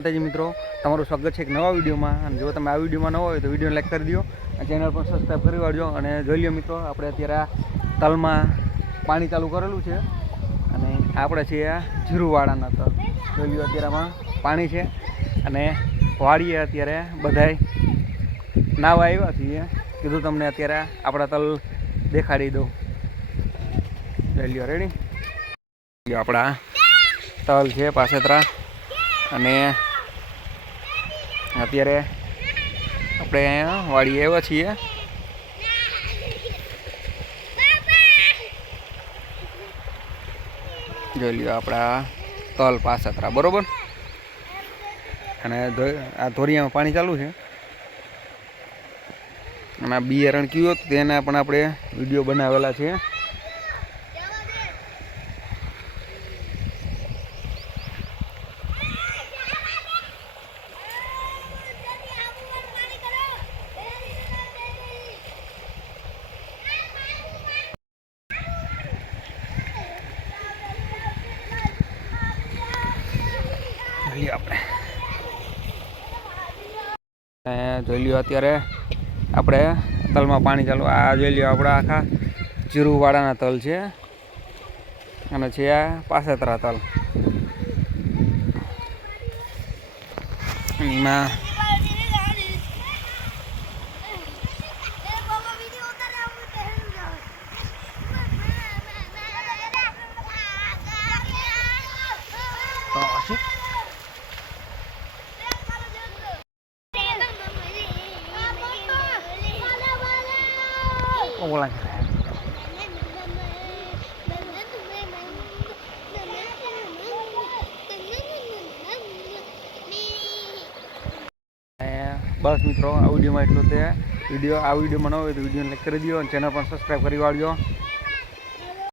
માતાજી મિત્રો, તમારું સ્વાગત છે એક નવા વિડીયોમાં. અને જો તમે આ વિડીયોમાં ન હોય તો વીડિયો લાઈક કરી દો અને ચેનલ પણ સબસ્ક્રાઈબ કરી વાળજો. અને જોઈ લો મિત્રો, આપણે અત્યારે આ તલમાં પાણી ચાલુ કરેલું છે. અને આપણે છીએ આ જીરુવાડાના તલ. જોઈ લો અત્યારે પાણી છે. અને વાળીએ અત્યારે બધાય નાવા આવ્યા છીએ. કીધું તમને અત્યારે આપણા તલ દેખાડી દઉં. જોઈ લો રેડી આપણા તલ છે પાસેતરા અને અત્યારે આપણે અહીંયા વાડી આવ્યા છીએ. જોઈ લ્યો આપણા તલ પાસતરા બરોબર? અને આ ધોરિયામાં પાણી ચાલુ છે. અને આ બિયારણ કયું હતું, તેના પણ આપણે વીડિયો બનાવેલા છે. જોઈએ આપણે. અને જોઈ લ્યો અત્યારે આપણે તલમાં પાણી ચાલુ. આ જોઈ લ્યો આપણા આખા જીરુવાળાના તલ છે. અને છે આ પાસેતરા તલ. એમાં તો શું ulang બસ મિત્રો, આ વિડીયોમાં એટલું તે વીડિયો આ વિડીયોમાં ન તો વિડીયોને લાઈક કરી દો અને ચેનલ પણ સબસ્ક્રાઈબ કરી વાળજો.